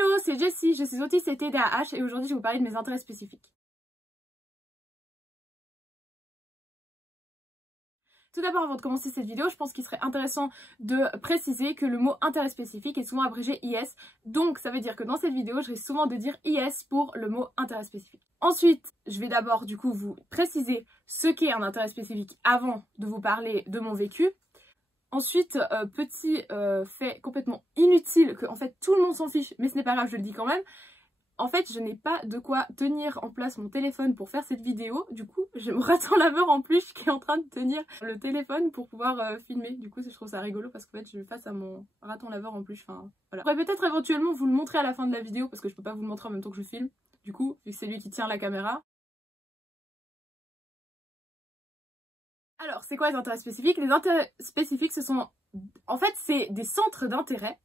Hello, c'est Jessie, je suis autiste et TDAH et aujourd'hui je vais vous parler de mes intérêts spécifiques. Tout d'abord, avant de commencer cette vidéo, je pense qu'il serait intéressant de préciser que le mot intérêt spécifique est souvent abrégé IS. Donc ça veut dire que dans cette vidéo, je risque souvent de dire IS pour le mot intérêt spécifique. Ensuite, je vais d'abord du coup vous préciser ce qu'est un intérêt spécifique avant de vous parler de mon vécu. Ensuite, petit fait complètement inutile que en fait tout le monde s'en fiche, mais ce n'est pas grave, je le dis quand même. En fait, je n'ai pas de quoi tenir en place mon téléphone pour faire cette vidéo. Du coup, j'ai mon raton laveur en peluche qui est en train de tenir le téléphone pour pouvoir filmer. Du coup, je trouve ça rigolo parce qu'en fait, je suis face à mon raton laveur en peluche. Enfin, voilà. Je pourrais peut-être éventuellement vous le montrer à la fin de la vidéo parce que je peux pas vous le montrer en même temps que je filme. Du coup, vu que c'est lui qui tient la caméra. Alors, c'est quoi les intérêts spécifiques? Les intérêts spécifiques, ce sont... En fait, c'est des centres d'intérêt.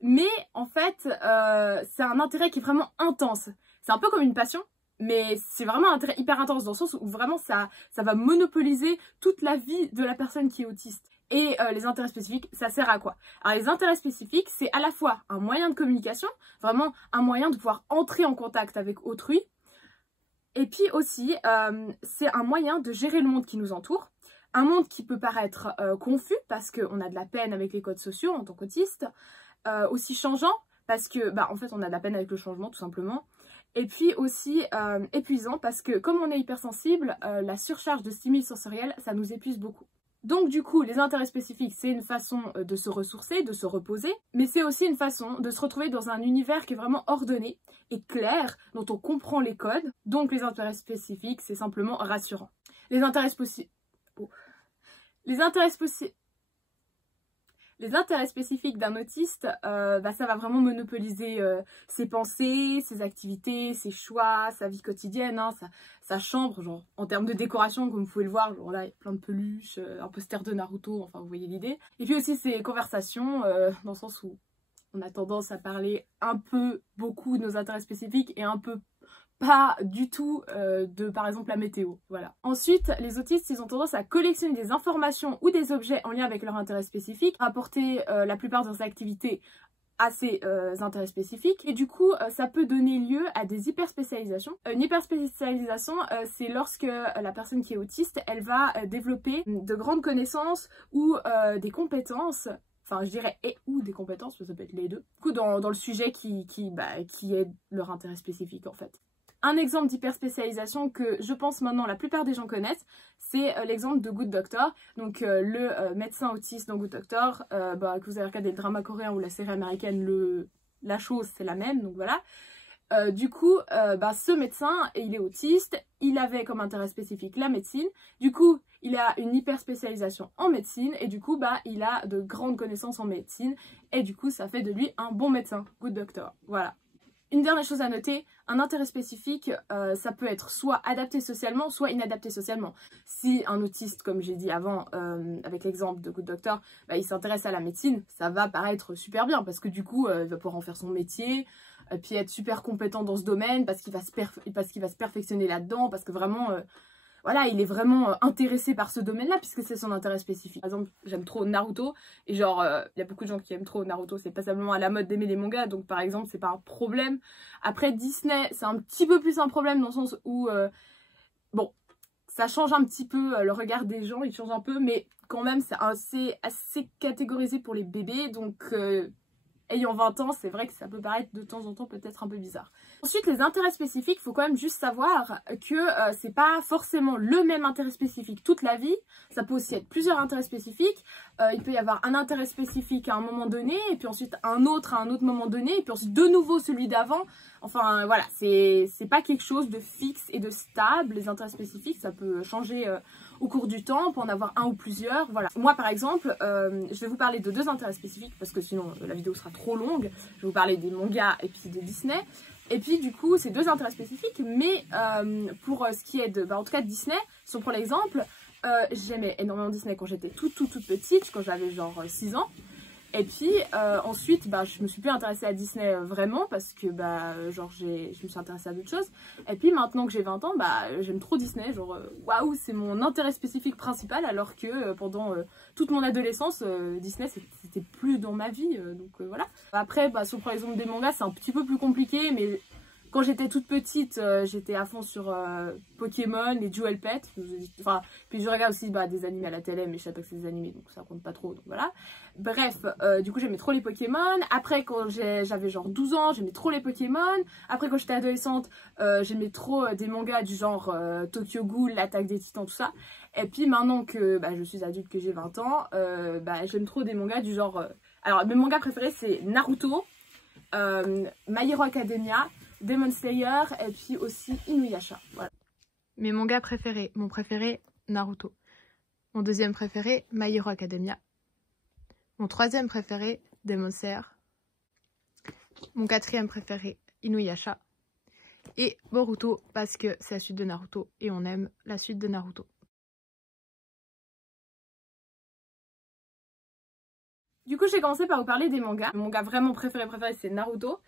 Mais en fait, c'est un intérêt qui est vraiment intense. C'est un peu comme une passion, mais c'est vraiment un intérêt hyper intense dans le sens où vraiment ça va monopoliser toute la vie de la personne qui est autiste. Et les intérêts spécifiques, ça sert à quoi? Alors les intérêts spécifiques, c'est à la fois un moyen de communication, vraiment un moyen de pouvoir entrer en contact avec autrui. Et puis aussi, c'est un moyen de gérer le monde qui nous entoure. Un monde qui peut paraître confus parce qu'on a de la peine avec les codes sociaux en tant qu'autiste. Aussi changeant parce que en fait on a de la peine avec le changement tout simplement, et puis aussi épuisant parce que comme on est hypersensible, la surcharge de stimuli sensoriels ça nous épuise beaucoup. Donc du coup les intérêts spécifiques c'est une façon de se ressourcer, de se reposer, mais c'est aussi une façon de se retrouver dans un univers qui est vraiment ordonné et clair, dont on comprend les codes. Donc les intérêts spécifiques c'est simplement rassurant. Les intérêts spécifiques d'un autiste, ça va vraiment monopoliser ses pensées, ses activités, ses choix, sa vie quotidienne, hein, sa chambre, genre en termes de décoration, comme vous pouvez le voir, genre là il y a plein de peluches, un poster de Naruto, enfin vous voyez l'idée. Et puis aussi ses conversations, dans le sens où on a tendance à parler un peu beaucoup de nos intérêts spécifiques et un peu pas du tout de par exemple la météo, voilà. Ensuite, les autistes, ils ont tendance à collectionner des informations ou des objets en lien avec leur intérêt spécifique, rapporter la plupart de leurs activités à ces intérêts spécifiques, et du coup ça peut donner lieu à des hyperspécialisations. Une hyperspécialisation, c'est lorsque la personne qui est autiste, elle va développer de grandes connaissances ou des compétences. Enfin, je dirais et ou des compétences, ça peut être les deux. Du coup, dans le sujet qui est leur intérêt spécifique en fait. Un exemple d'hyperspécialisation que je pense maintenant la plupart des gens connaissent, c'est l'exemple de Good Doctor. Donc le médecin autiste dans Good Doctor, que vous avez regardé le drama coréen ou la série américaine, la chose c'est la même, donc voilà. Du coup, ce médecin, il est autiste, il avait comme intérêt spécifique la médecine, du coup il a une hyper spécialisation en médecine et du coup il a de grandes connaissances en médecine et du coup ça fait de lui un bon médecin, Good Doctor, voilà. Une dernière chose à noter, un intérêt spécifique, ça peut être soit adapté socialement, soit inadapté socialement. Si un autiste, comme j'ai dit avant, avec l'exemple de Good Doctor, il s'intéresse à la médecine, ça va paraître super bien parce que du coup, il va pouvoir en faire son métier, puis être super compétent dans ce domaine parce qu'il va se perfectionner là-dedans, parce que vraiment... voilà, il est vraiment intéressé par ce domaine-là puisque c'est son intérêt spécifique. Par exemple, j'aime trop Naruto et genre, il y a beaucoup de gens qui aiment trop Naruto, c'est pas simplement à la mode d'aimer les mangas, donc par exemple, c'est pas un problème. Après, Disney, c'est un petit peu plus un problème dans le sens où, bon, ça change un petit peu le regard des gens, il change un peu, mais quand même, c'est assez catégorisé pour les bébés, donc... ayant 20 ans, c'est vrai que ça peut paraître de temps en temps peut-être un peu bizarre. Ensuite, les intérêts spécifiques, il faut quand même juste savoir que c'est pas forcément le même intérêt spécifique toute la vie. Ça peut aussi être plusieurs intérêts spécifiques. Il peut y avoir un intérêt spécifique à un moment donné, et puis ensuite un autre à un autre moment donné, et puis ensuite de nouveau celui d'avant. Enfin voilà, c'est pas quelque chose de fixe et de stable. Les intérêts spécifiques, ça peut changer au cours du temps, on peut en avoir un ou plusieurs, voilà. Moi par exemple, je vais vous parler de deux intérêts spécifiques parce que sinon la vidéo sera trop longue. Je vais vous parler des mangas et puis de Disney. Et puis du coup, c'est deux intérêts spécifiques, mais pour ce qui est de, en tout cas de Disney, si on prend l'exemple, j'aimais énormément Disney quand j'étais toute petite, quand j'avais genre 6 ans. Et puis ensuite, je me suis plus intéressée à Disney vraiment parce que genre je me suis intéressée à d'autres choses. Et puis maintenant que j'ai 20 ans, j'aime trop Disney, genre waouh, c'est mon intérêt spécifique principal, alors que pendant toute mon adolescence, Disney c'était plus dans ma vie, donc voilà. Après, si on prend l'exemple des mangas, c'est un petit peu plus compliqué, mais quand j'étais toute petite, j'étais à fond sur Pokémon, les Jewel Pet. Enfin, puis je regarde aussi des animés à la télé, mais je sais pas que c'est des animés, donc ça compte pas trop, donc voilà. Bref, du coup j'aimais trop les Pokémon. Après, quand j'avais genre 12 ans, j'aimais trop les Pokémon. Après, quand j'étais adolescente, j'aimais trop des mangas du genre Tokyo Ghoul, l'Attaque des Titans, tout ça. Et puis maintenant que je suis adulte, que j'ai 20 ans, j'aime trop des mangas du genre... Alors, mes mangas préférés, c'est Naruto, My Hero Academia, Demon Slayer et puis aussi Inuyasha. Voilà. Mes mangas préférés. Mon préféré, Naruto. Mon deuxième préféré, My Hero Academia. Mon troisième préféré, Demon Slayer. Mon quatrième préféré, Inuyasha. Et Boruto, parce que c'est la suite de Naruto et on aime la suite de Naruto. Du coup, j'ai commencé par vous parler des mangas. Mon manga vraiment préféré, c'est Naruto.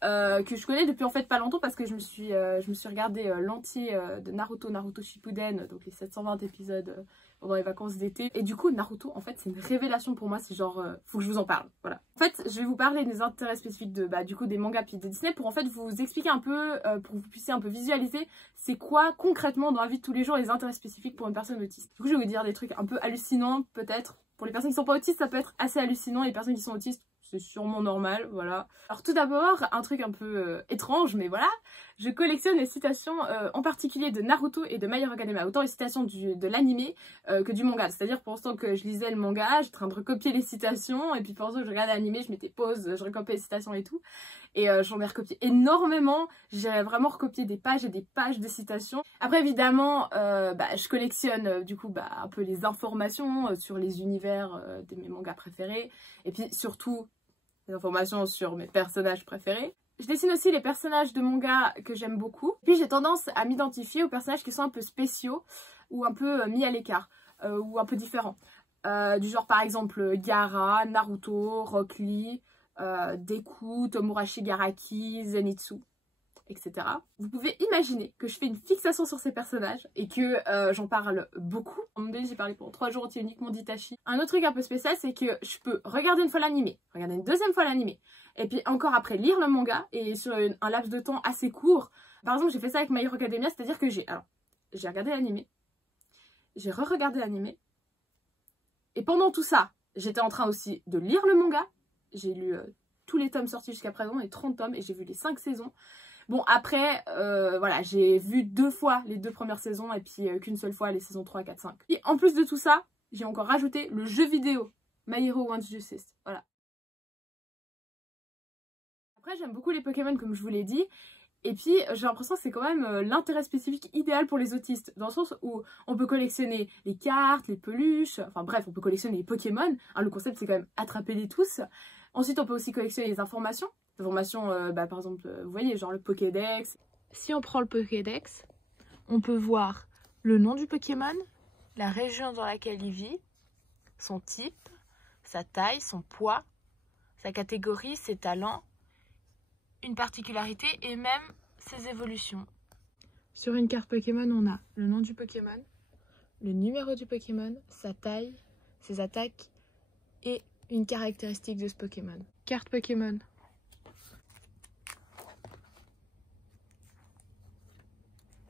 Que je connais depuis en fait pas longtemps parce que je me suis regardé l'entier de Naruto Shippuden, donc les 720 épisodes pendant les vacances d'été. Et du coup, Naruto, en fait, c'est une révélation pour moi. C'est genre, faut que je vous en parle. Voilà. En fait, je vais vous parler des intérêts spécifiques de, du coup, des mangas puis de Disney pour en fait vous expliquer un peu, pour que vous puissiez un peu visualiser c'est quoi concrètement dans la vie de tous les jours les intérêts spécifiques pour une personne autiste. Du coup, je vais vous dire des trucs un peu hallucinants peut-être. Pour les personnes qui sont pas autistes, ça peut être assez hallucinant. Les personnes qui sont autistes, c'est sûrement normal, voilà. Alors tout d'abord, un truc un peu étrange, mais voilà, je collectionne les citations en particulier de Naruto et de My Hero Academia, autant les citations de l'animé que du manga. C'est-à-dire pour l'instant que je lisais le manga, j'étais en train de recopier les citations, et puis pendant que je regardais l'animé, je mettais pause, je recopiais les citations et tout. Et j'en ai recopié énormément, j'ai vraiment recopié des pages et des pages de citations. Après évidemment, je collectionne du coup un peu les informations sur les univers de mes mangas préférés, et puis surtout des informations sur mes personnages préférés. Je dessine aussi les personnages de manga que j'aime beaucoup. Puis j'ai tendance à m'identifier aux personnages qui sont un peu spéciaux ou un peu mis à l'écart ou un peu différents. Du genre par exemple Gaara, Naruto, Rock Lee, Deku, Tomodachi Garaki, Zenitsu, etc. Vous pouvez imaginer que je fais une fixation sur ces personnages et que j'en parle beaucoup. En moment donné, j'ai parlé pendant 3 jours entiers uniquement d'Itachi. Un autre truc un peu spécial, c'est que je peux regarder une fois l'animé, regarder une deuxième fois l'animé, et puis encore après lire le manga, et sur un laps de temps assez court. Par exemple, j'ai fait ça avec My Hero Academia, c'est-à-dire que j'ai regardé l'animé, j'ai re-regardé l'animé, et pendant tout ça, j'étais en train aussi de lire le manga. J'ai lu tous les tomes sortis jusqu'à présent, les 30 tomes, et j'ai vu les 5 saisons. Bon, après, voilà, j'ai vu 2 fois les 2 premières saisons et puis qu'une seule fois les saisons 3, 4, 5. Et en plus de tout ça, j'ai encore rajouté le jeu vidéo My Hero Wants Justice. Voilà. Après, j'aime beaucoup les Pokémon comme je vous l'ai dit. Et puis, j'ai l'impression que c'est quand même l'intérêt spécifique idéal pour les autistes. Dans le sens où on peut collectionner les cartes, les peluches, enfin bref, on peut collectionner les Pokémon. Hein, le concept, c'est quand même attraper-les tous. Ensuite, on peut aussi collectionner les informations. Les informations, par exemple, vous voyez, genre le Pokédex. Si on prend le Pokédex, on peut voir le nom du Pokémon, la région dans laquelle il vit, son type, sa taille, son poids, sa catégorie, ses talents, une particularité et même ses évolutions. Sur une carte Pokémon, on a le nom du Pokémon, le numéro du Pokémon, sa taille, ses attaques et une caractéristique de ce Pokémon. Carte Pokémon.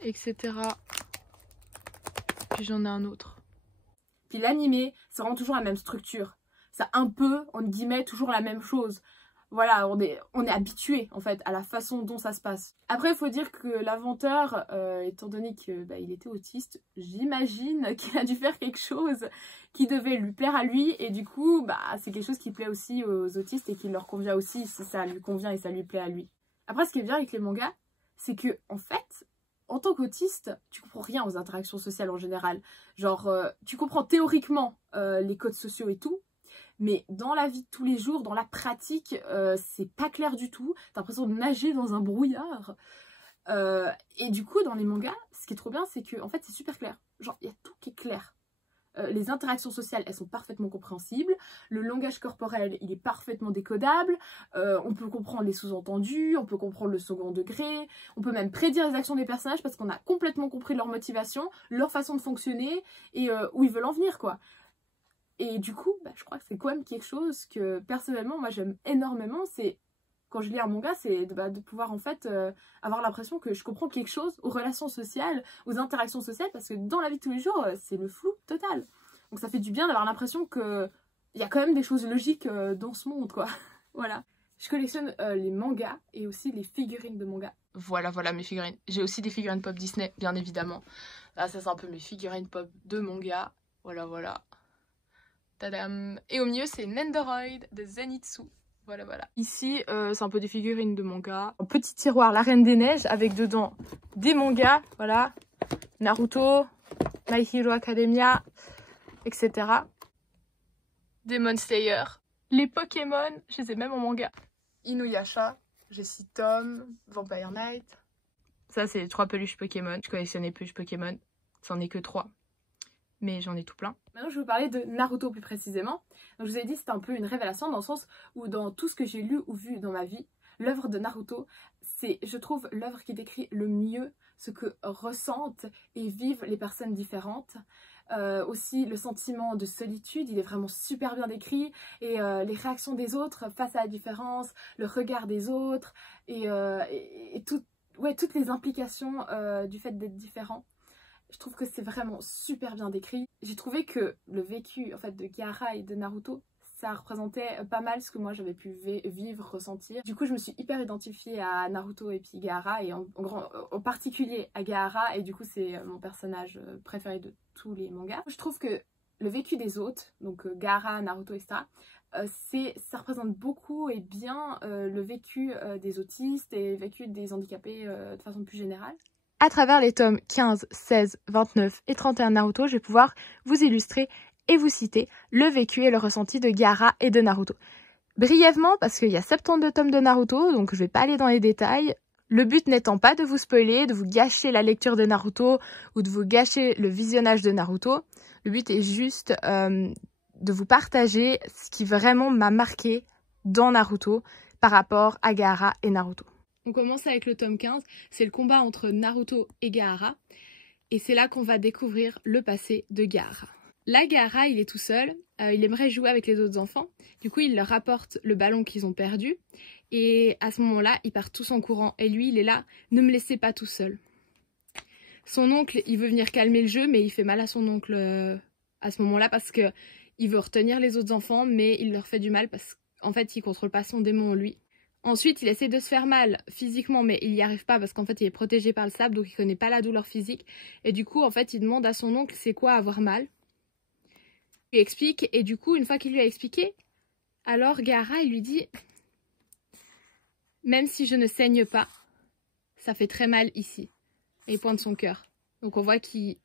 Etc. Puis j'en ai un autre. Puis l'animé, ça rend toujours la même structure. C'est un peu, entre guillemets, toujours la même chose. Voilà, on est habitué en fait à la façon dont ça se passe. Après, il faut dire que l'inventeur, étant donné qu'il était autiste, j'imagine qu'il a dû faire quelque chose qui devait lui plaire à lui. Et du coup, c'est quelque chose qui plaît aussi aux autistes et qui leur convient aussi si ça lui convient et ça lui plaît à lui. Après, ce qui est bien avec les mangas, c'est que en fait, en tant qu'autiste, tu comprends rien aux interactions sociales en général. Genre, tu comprends théoriquement les codes sociaux et tout, mais dans la vie de tous les jours, dans la pratique, c'est pas clair du tout. T'as l'impression de nager dans un brouillard. Et du coup, dans les mangas, ce qui est trop bien, c'est que en fait, c'est super clair. Genre, il y a tout qui est clair. les interactions sociales, elles sont parfaitement compréhensibles. Le langage corporel, il est parfaitement décodable. On peut comprendre les sous-entendus, on peut comprendre le second degré. On peut même prédire les actions des personnages parce qu'on a complètement compris leur motivation, leur façon de fonctionner et où ils veulent en venir, quoi. Et du coup, je crois que c'est quand même quelque chose que, personnellement, moi, j'aime énormément. C'est, quand je lis un manga, c'est de pouvoir, en fait, avoir l'impression que je comprends quelque chose aux relations sociales, aux interactions sociales, parce que dans la vie de tous les jours, c'est le flou total. Donc ça fait du bien d'avoir l'impression qu'il y a quand même des choses logiques dans ce monde, quoi. Voilà. Je collectionne les mangas et aussi les figurines de mangas. Voilà mes figurines. J'ai aussi des figurines pop Disney, bien évidemment. Là, ça c'est un peu mes figurines pop de manga. Voilà. Tadam. Et au milieu, c'est Nendoroid de Zenitsu. Voilà. Ici, c'est un peu des figurines de manga. Un petit tiroir, la Reine des Neiges, avec dedans des mangas. Voilà. Naruto, My Hero Academia, etc. Demon Slayer. Les Pokémon, je les ai même en manga. Inuyasha, Jessie Tom, Vampire Knight. Ça, c'est les 3 peluches Pokémon. Je collectionne les peluches Pokémon. C'en est que 3. Mais j'en ai tout plein. Maintenant, je vais vous parler de Naruto plus précisément. Donc, je vous ai dit, c'était un peu une révélation dans le sens où dans tout ce que j'ai lu ou vu dans ma vie, l'œuvre de Naruto, c'est, je trouve, l'œuvre qui décrit le mieux ce que ressentent et vivent les personnes différentes. Aussi, le sentiment de solitude, il est vraiment super bien décrit. Et les réactions des autres face à la différence, le regard des autres et toutes les implications du fait d'être différent. Je trouve que c'est vraiment super bien décrit. J'ai trouvé que le vécu en fait de Gaara et de Naruto, ça représentait pas mal ce que moi j'avais pu vivre, ressentir. Du coup, je me suis hyper identifiée à Naruto et puis Gaara, et en particulier à Gaara, et du coup, c'est mon personnage préféré de tous les mangas. Je trouve que le vécu des autres, donc Gaara, Naruto, etc., ça représente beaucoup et bien le vécu des autistes et le vécu des handicapés de façon plus générale. À travers les tomes 15, 16, 29 et 31 Naruto, je vais pouvoir vous illustrer et vous citer le vécu et le ressenti de Gaara et de Naruto. Brièvement, parce qu'il y a 72 tomes de Naruto, donc je vais pas aller dans les détails. Le but n'étant pas de vous spoiler, de vous gâcher la lecture de Naruto ou de vous gâcher le visionnage de Naruto. Le but est juste de vous partager ce qui vraiment m'a marqué dans Naruto par rapport à Gaara et Naruto. On commence avec le tome 15, c'est le combat entre Naruto et Gaara. Et c'est là qu'on va découvrir le passé de Gaara. Là, Gaara, il est tout seul, il aimerait jouer avec les autres enfants. Du coup, il leur apporte le ballon qu'ils ont perdu. Et à ce moment-là, ils partent tous en courant. Et lui, il est là, ne me laissez pas tout seul. Son oncle, il veut venir calmer le jeu, mais il fait mal à son oncle à ce moment-là parce que il veut retenir les autres enfants, mais il leur fait du mal parce qu'en fait, il contrôle pas son démon en lui. Ensuite, il essaie de se faire mal physiquement, mais il n'y arrive pas parce qu'en fait, il est protégé par le sable, donc il connaît pas la douleur physique. Et du coup, en fait, il demande à son oncle c'est quoi avoir mal. Il lui explique, et du coup, une fois qu'il lui a expliqué, alors Gaara, il lui dit « Même si je ne saigne pas, ça fait très mal ici. » Et il pointe son cœur. Donc on voit qu'il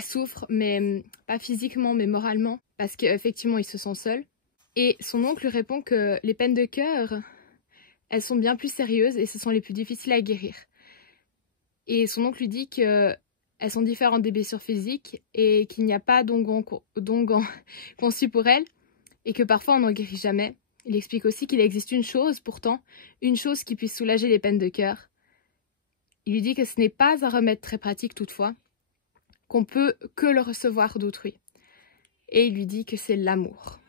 souffre, mais pas physiquement, mais moralement, parce qu'effectivement, il se sent seul. Et son oncle lui répond que les peines de cœur, elles sont bien plus sérieuses et ce sont les plus difficiles à guérir. Et son oncle lui dit qu'elles sont différentes des blessures physiques et qu'il n'y a pas d'onguent conçu pour elles et que parfois on n'en guérit jamais. Il explique aussi qu'il existe une chose, pourtant, une chose qui puisse soulager les peines de cœur. Il lui dit que ce n'est pas un remède très pratique toutefois, qu'on peut que le recevoir d'autrui. Et il lui dit que c'est l'amour.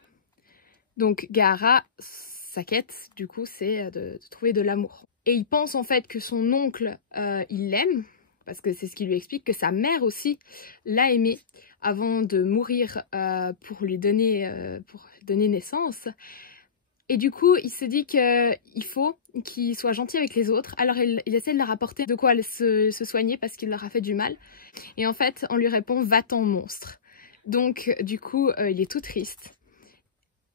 Donc Gaara, sa quête, du coup, c'est de trouver de l'amour. Et il pense en fait que son oncle, il l'aime, parce que c'est ce qu'il lui explique, que sa mère aussi l'a aimé avant de mourir pour lui donner naissance. Et du coup, il se dit qu'il faut qu'il soit gentil avec les autres. Alors il essaie de leur apporter de quoi se soigner parce qu'il leur a fait du mal. Et en fait, on lui répond « va-t'en monstre ». Donc du coup, il est tout triste.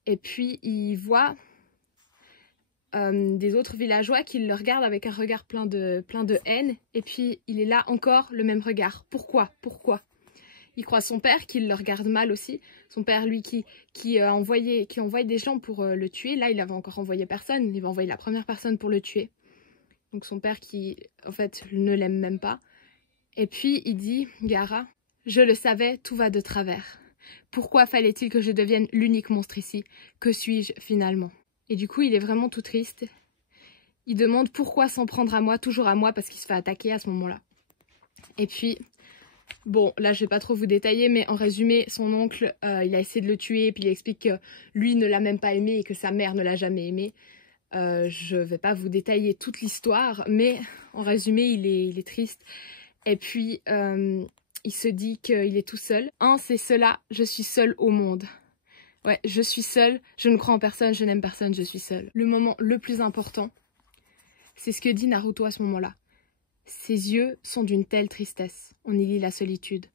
Et puis il voit des autres villageois qui le regardent avec un regard plein de haine. Et puis il est là encore, le même regard. Pourquoi ? Il croit son père qui le regarde mal aussi. Son père, lui, qui envoie des gens pour le tuer. Là, il avait encore envoyé personne. Il va envoyer la première personne pour le tuer. Donc son père qui, en fait, ne l'aime même pas. Et puis il dit, Gaara, je le savais, tout va de travers. Pourquoi fallait-il que je devienne l'unique monstre ici? Que suis-je finalement? Et du coup, il est vraiment tout triste. Il demande pourquoi s'en prendre à moi, toujours à moi, parce qu'il se fait attaquer à ce moment-là. Et puis, bon, là je vais pas trop vous détailler, mais en résumé, son oncle, il a essayé de le tuer, puis il explique que lui ne l'a même pas aimé et que sa mère ne l'a jamais aimé. Je vais pas vous détailler toute l'histoire, mais en résumé, il est triste. Et puis, il se dit qu'il est tout seul. C'est cela, je suis seule au monde. Ouais, je suis seule, je ne crois en personne, je n'aime personne, je suis seule. Le moment le plus important, c'est ce que dit Naruto à ce moment-là. Ses yeux sont d'une telle tristesse, on y lit la solitude.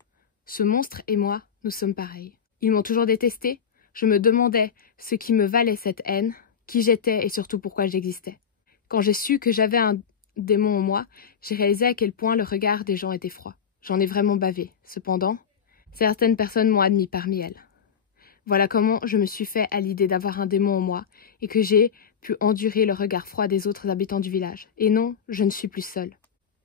Ce monstre et moi, nous sommes pareils. Ils m'ont toujours détesté, je me demandais ce qui me valait cette haine, qui j'étais et surtout pourquoi j'existais. Quand j'ai su que j'avais un démon en moi, j'ai réalisé à quel point le regard des gens était froid. J'en ai vraiment bavé. Cependant, certaines personnes m'ont admis parmi elles. Voilà comment je me suis fait à l'idée d'avoir un démon en moi et que j'ai pu endurer le regard froid des autres habitants du village. Et non, je ne suis plus seule.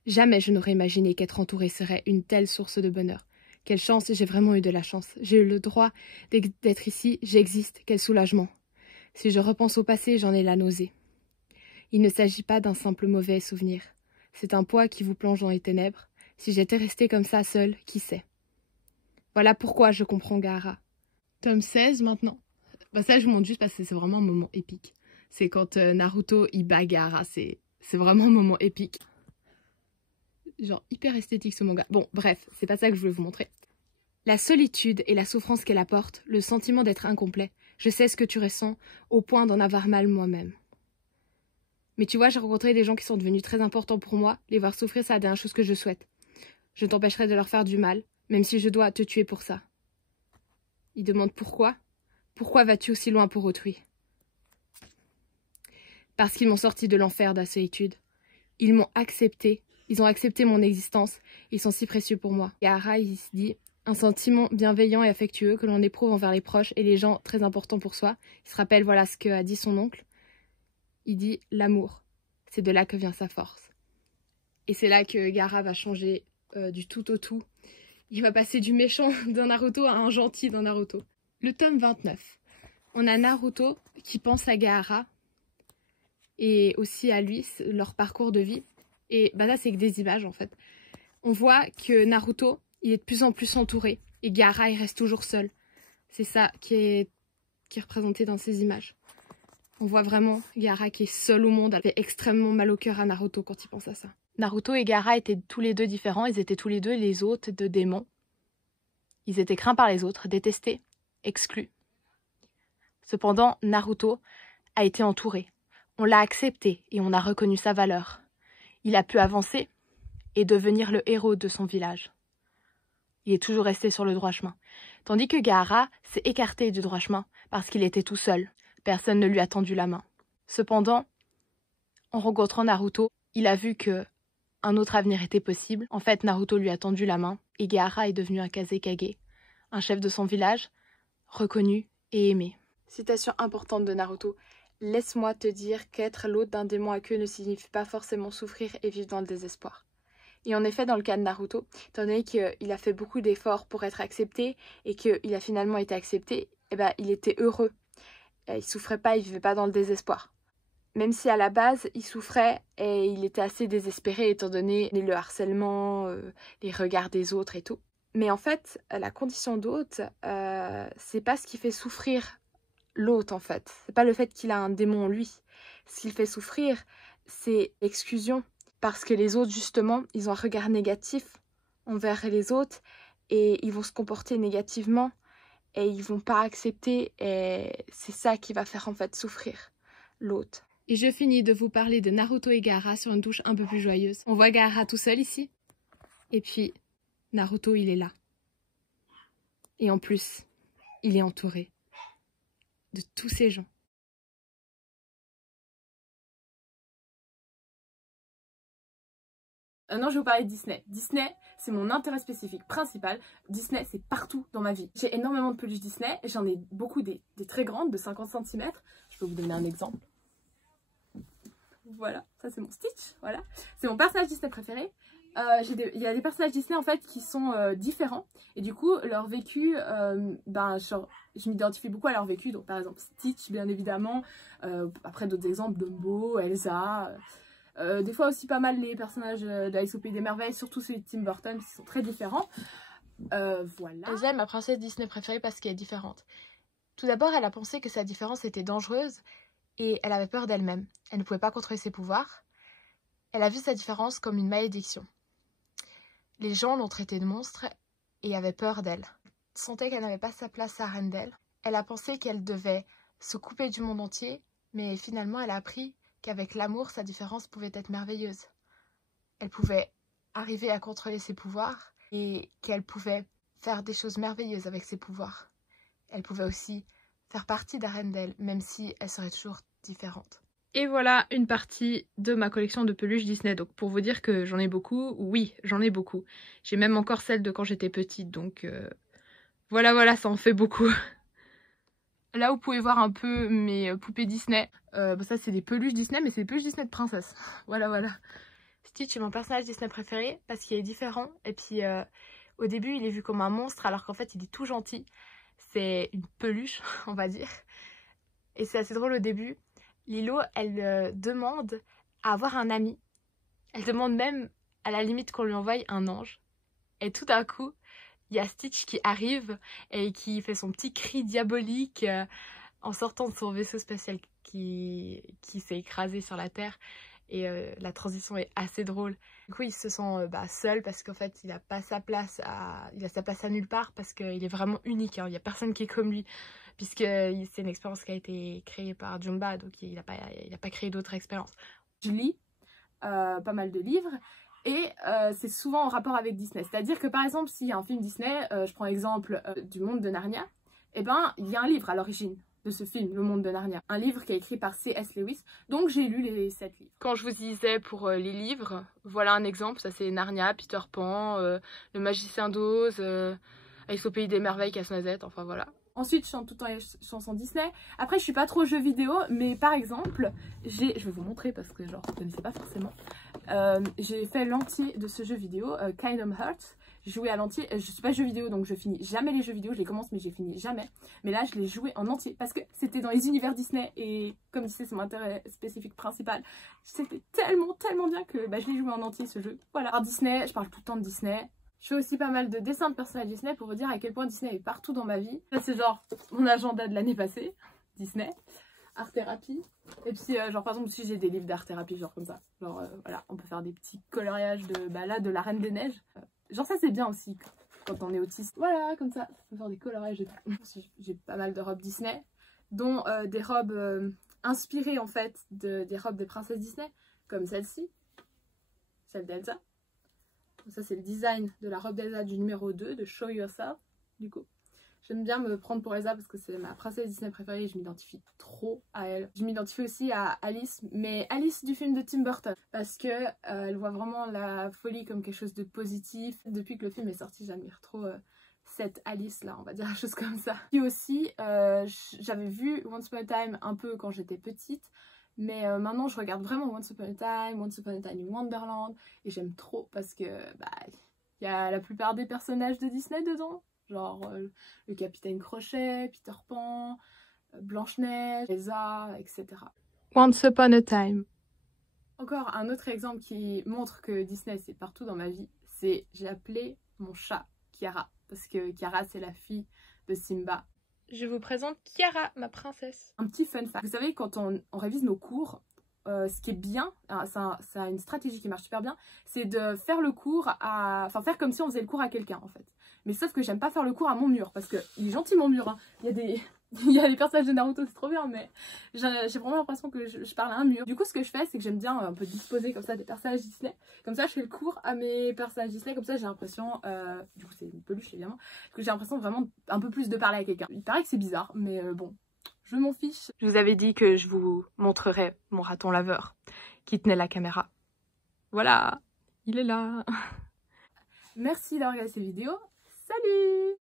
Jamais je n'aurais imaginé qu'être entourée serait une telle source de bonheur. Quelle chance, j'ai vraiment eu de la chance. J'ai eu le droit d'être ici, j'existe, quel soulagement. Si je repense au passé, j'en ai la nausée. Il ne s'agit pas d'un simple mauvais souvenir. C'est un poids qui vous plonge dans les ténèbres. Si j'étais restée comme ça seule, qui sait? Voilà pourquoi je comprends Gaara. Tome 16 maintenant. Bah ça je vous montre juste parce que c'est vraiment un moment épique. C'est quand Naruto il bat Gaara, c'est vraiment un moment épique. Genre hyper esthétique ce manga. Bon bref, c'est pas ça que je voulais vous montrer. La solitude et la souffrance qu'elle apporte, le sentiment d'être incomplet, je sais ce que tu ressens au point d'en avoir mal moi-même. Mais tu vois, j'ai rencontré des gens qui sont devenus très importants pour moi, les voir souffrir c'est la dernière chose que je souhaite. Je t'empêcherai de leur faire du mal, même si je dois te tuer pour ça. Il demande pourquoi? Pourquoi vas-tu aussi loin pour autrui? Parce qu'ils m'ont sorti de l'enfer de la solitude. Ils m'ont accepté, ils ont accepté mon existence, ils sont si précieux pour moi. Gaara, il se dit, un sentiment bienveillant et affectueux que l'on éprouve envers les proches et les gens très importants pour soi. Il se rappelle, voilà ce qu'a dit son oncle. Il dit, l'amour, c'est de là que vient sa force. Et c'est là que Gaara va changer du tout au tout. Il va passer du méchant d'un Naruto à un gentil d'un Naruto. Le tome 29. On a Naruto qui pense à Gaara et aussi à lui, leur parcours de vie. Et bah là, c'est que des images en fait. On voit que Naruto, il est de plus en plus entouré et Gaara, il reste toujours seul. C'est ça qui est représenté dans ces images. On voit vraiment Gaara qui est seul au monde. Elle fait extrêmement mal au cœur à Naruto quand il pense à ça. Naruto et Gaara étaient tous les deux différents, ils étaient tous les deux les hôtes de démons. Ils étaient craints par les autres, détestés, exclus. Cependant, Naruto a été entouré. On l'a accepté et on a reconnu sa valeur. Il a pu avancer et devenir le héros de son village. Il est toujours resté sur le droit chemin. Tandis que Gaara s'est écarté du droit chemin parce qu'il était tout seul. Personne ne lui a tendu la main. Cependant, en rencontrant Naruto, il a vu que un autre avenir était possible. En fait, Naruto lui a tendu la main et Gaara est devenu un Kazekage, un chef de son village, reconnu et aimé. Citation importante de Naruto. Laisse-moi te dire qu'être l'hôte d'un démon à queue ne signifie pas forcément souffrir et vivre dans le désespoir. Et en effet, dans le cas de Naruto, étant donné qu'il a fait beaucoup d'efforts pour être accepté et qu'il a finalement été accepté, eh ben, il était heureux. Il souffrait pas, il vivait pas dans le désespoir. Même si à la base, il souffrait et il était assez désespéré étant donné le harcèlement, les regards des autres et tout. Mais en fait, la condition d'hôte, c'est pas ce qui fait souffrir l'hôte en fait. C'est pas le fait qu'il a un démon en lui. Ce qui le fait souffrir, c'est l'exclusion. Parce que les autres, justement, ils ont un regard négatif envers les autres et ils vont se comporter négativement et ils vont pas accepter et c'est ça qui va faire en fait souffrir l'hôte. Et je finis de vous parler de Naruto et Gaara sur une touche un peu plus joyeuse. On voit Gaara tout seul ici. Et puis, Naruto, il est là. Et en plus, il est entouré de tous ces gens. Non, je vais vous parler de Disney. Disney, c'est mon intérêt spécifique principal. Disney, c'est partout dans ma vie. J'ai énormément de peluches Disney. J'en ai beaucoup des très grandes, de 50 cm. Je peux vous donner un exemple. Voilà, ça c'est mon Stitch, voilà. C'est mon personnage Disney préféré. Il y a des personnages Disney en fait qui sont différents et du coup leur vécu, genre, je m'identifie beaucoup à leur vécu, donc par exemple Stitch bien évidemment, après d'autres exemples, Dumbo, Elsa, des fois aussi pas mal les personnages d'Alice au Pays des Merveilles, surtout celui de Tim Burton qui sont très différents. Voilà. Elsa est ma princesse Disney préférée parce qu'elle est différente. Tout d'abord, elle a pensé que sa différence était dangereuse et elle avait peur d'elle-même. Elle ne pouvait pas contrôler ses pouvoirs. Elle a vu sa différence comme une malédiction. Les gens l'ont traitée de monstre et avaient peur d'elle. Elle sentait qu'elle n'avait pas sa place à Arendelle. Elle a pensé qu'elle devait se couper du monde entier, mais finalement elle a appris qu'avec l'amour, sa différence pouvait être merveilleuse. Elle pouvait arriver à contrôler ses pouvoirs et qu'elle pouvait faire des choses merveilleuses avec ses pouvoirs. Elle pouvait aussi faire partie d'Arendelle, même si elle serait toujours différente. Et voilà une partie de ma collection de peluches Disney. Donc pour vous dire que j'en ai beaucoup, oui, j'en ai beaucoup. J'ai même encore celle de quand j'étais petite, donc voilà, ça en fait beaucoup. Là vous pouvez voir un peu mes poupées Disney. Ça c'est des peluches Disney, mais c'est des peluches Disney de princesse. Voilà. Stitch est mon personnage Disney préféré parce qu'il est différent. Et puis au début il est vu comme un monstre alors qu'en fait il est tout gentil. C'est une peluche, on va dire. Et c'est assez drôle au début. Lilo, elle demande à avoir un ami. Elle demande même, à la limite, qu'on lui envoie un ange. Et tout d'un coup, il y a Stitch qui arrive et qui fait son petit cri diabolique en sortant de son vaisseau spatial qui s'est écrasé sur la Terre. Et la transition est assez drôle. Du coup, il se sent seul parce qu'en fait, il n'a pas sa place il a sa place à nulle part parce qu'il est vraiment unique. Hein. Il n'y a personne qui est comme lui. Puisque c'est une expérience qui a été créée par Jumba, donc il n'a pas créé d'autres expériences. Je lis pas mal de livres et c'est souvent en rapport avec Disney. C'est-à-dire que par exemple, s'il y a un film Disney, je prends l'exemple du Monde de Narnia, et ben il y a un livre à l'origine de ce film, Le Monde de Narnia. Un livre qui est écrit par C.S. Lewis, donc j'ai lu les 7 livres. Quand je vous disais pour les livres, voilà un exemple, ça c'est Narnia, Peter Pan, Le Magicien d'Oz, Alice au Pays des Merveilles, Casse-Noisette, enfin voilà. Ensuite, je chante tout le temps les chansons Disney. Après, je suis pas trop jeux vidéo, mais par exemple, je vais vous montrer parce que genre, vous connaissez pas forcément. J'ai fait l'entier de ce jeu vidéo, Kingdom Hearts. J'ai joué à l'entier. Je suis pas jeu vidéo, donc je finis jamais les jeux vidéo. Je les commence, mais je les finis jamais. Mais là, je l'ai joué en entier parce que c'était dans les univers Disney et comme Disney, c'est mon intérêt spécifique principal. C'était tellement bien que je l'ai joué en entier ce jeu. Voilà. Alors Disney, je parle tout le temps de Disney. Je fais aussi pas mal de dessins de personnages Disney pour vous dire à quel point Disney est partout dans ma vie. Ça c'est genre mon agenda de l'année passée, Disney, art thérapie. Et puis genre par exemple aussi j'ai des livres d'art thérapie genre comme ça. Genre voilà, on peut faire des petits coloriages de la Reine des Neiges. Genre ça c'est bien aussi quand on est autiste. Voilà comme ça, on peut faire des coloriages et tout. J'ai pas mal de robes Disney, dont des robes inspirées en fait des robes des princesses Disney, comme celle-ci, celle d'Elsa. Ça c'est le design de la robe d'Elsa du numéro 2 de Show Yourself. Du coup j'aime bien me prendre pour Elsa parce que c'est ma princesse Disney préférée et je m'identifie trop à elle. Je m'identifie aussi à Alice, mais Alice du film de Tim Burton parce que elle voit vraiment la folie comme quelque chose de positif. Depuis que le film est sorti, j'admire trop cette Alice là, on va dire une chose comme ça. Puis aussi j'avais vu Once Upon a Time un peu quand j'étais petite. Mais maintenant je regarde vraiment Once Upon a Time in Wonderland et j'aime trop parce que y a la plupart des personnages de Disney dedans. Genre le Capitaine Crochet, Peter Pan, Blanche-Neige, Elsa, etc. Once Upon a Time. Encore un autre exemple qui montre que Disney c'est partout dans ma vie, c'est j'ai appelé mon chat Kiara parce que Kiara c'est la fille de Simba. Je vous présente Kiara, ma princesse. Un petit fun fact. Vous savez, quand on révise nos cours, ce qui est bien, ça a une stratégie qui marche super bien, c'est de faire le cours enfin faire comme si on faisait le cours à quelqu'un en fait. Mais sauf que j'aime pas faire le cours à mon mur, parce que il est gentil mon mur, hein. Il y a les personnages de Naruto, c'est trop bien, mais j'ai vraiment l'impression que je parle à un mur. Du coup, ce que je fais, c'est que j'aime bien un peu disposer comme ça des personnages Disney. Comme ça, je fais le cours à mes personnages Disney, comme ça j'ai l'impression, du coup c'est une peluche évidemment, que j'ai l'impression vraiment un peu plus de parler à quelqu'un. Il paraît que c'est bizarre, mais bon, je m'en fiche. Je vous avais dit que je vous montrerais mon raton laveur qui tenait la caméra. Voilà, il est là. Merci d'avoir regardé cette vidéo. Salut!